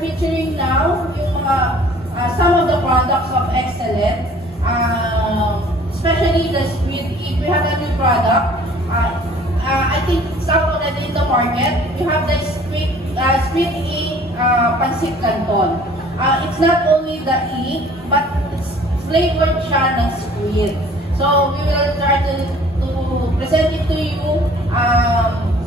featuring now yung mga some of the products of Excellent. Especially the squid ink. We have a new product. I think some already in the market. We have the squid ink pancit canton. It's not only the ink, but it's flavored siya ng squid. So we will try to present it to you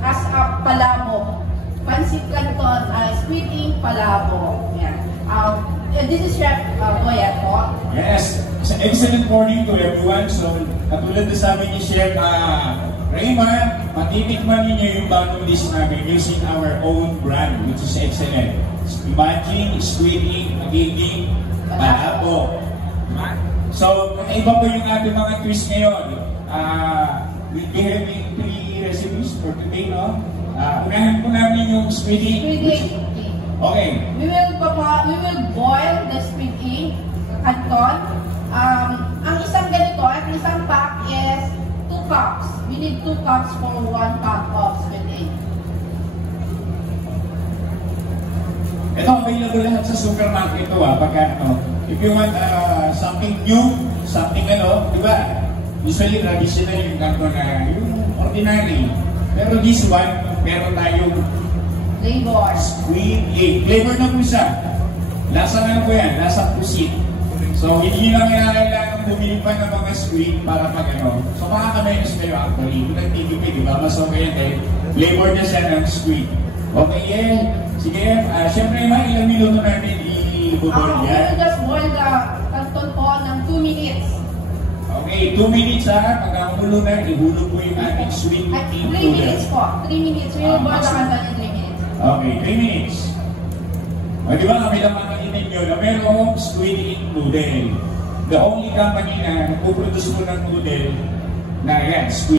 as a palabok. Pancit canton, squid ink palabok. Yeah. This is Chef Boyet po. Yes, it's an excellent morning to everyone. So, katulad na sabi ni Chef Raymond, matitikman ninyo yung bagong dish namin using our own brand, which is Excellent. Imagine, squid ink, magiging palabok. So, kakaiba po yung ating mga twist ngayon. We'll be having 3 recipes for today, no? Unahan po namin yung squid ink. Okay. We will boil the squid ink canton. Ang isang ganito at isang pack is 2 cups. We need 2 cups for 1 cup of squid ink. Ito available lahat sa supermarket ito pagka if you want something new, something di ba? Usually traditional yung canton na yung ordinary. Pero this one, meron tayong flavor. Squid ink. Flavor na po siya. Lasa na po yan. Lasa pusit. So, hindi lang kailangan bumili pa ng mga squid para So, makakamenos kayo actually. Kung nagtitipid, di ba? Mas okay yan dahil flavor na siya ng squid. Okay, yeah. Sige, syempre naman, ilang minuto natin i-boil yan. We will just boil the canton po ng 2 minutes. Okay, 2 minutes Pagkakulo na, ihulog po yung ating squid ink. 3 minutes po. 3 minutes. We will boil the canton in 3 minutes. Okay, 3 minutes. Di ba kami lang makakinin nyo na merong squid ink noodle. The only company na nagpuproduce po ng noodle na yan, squid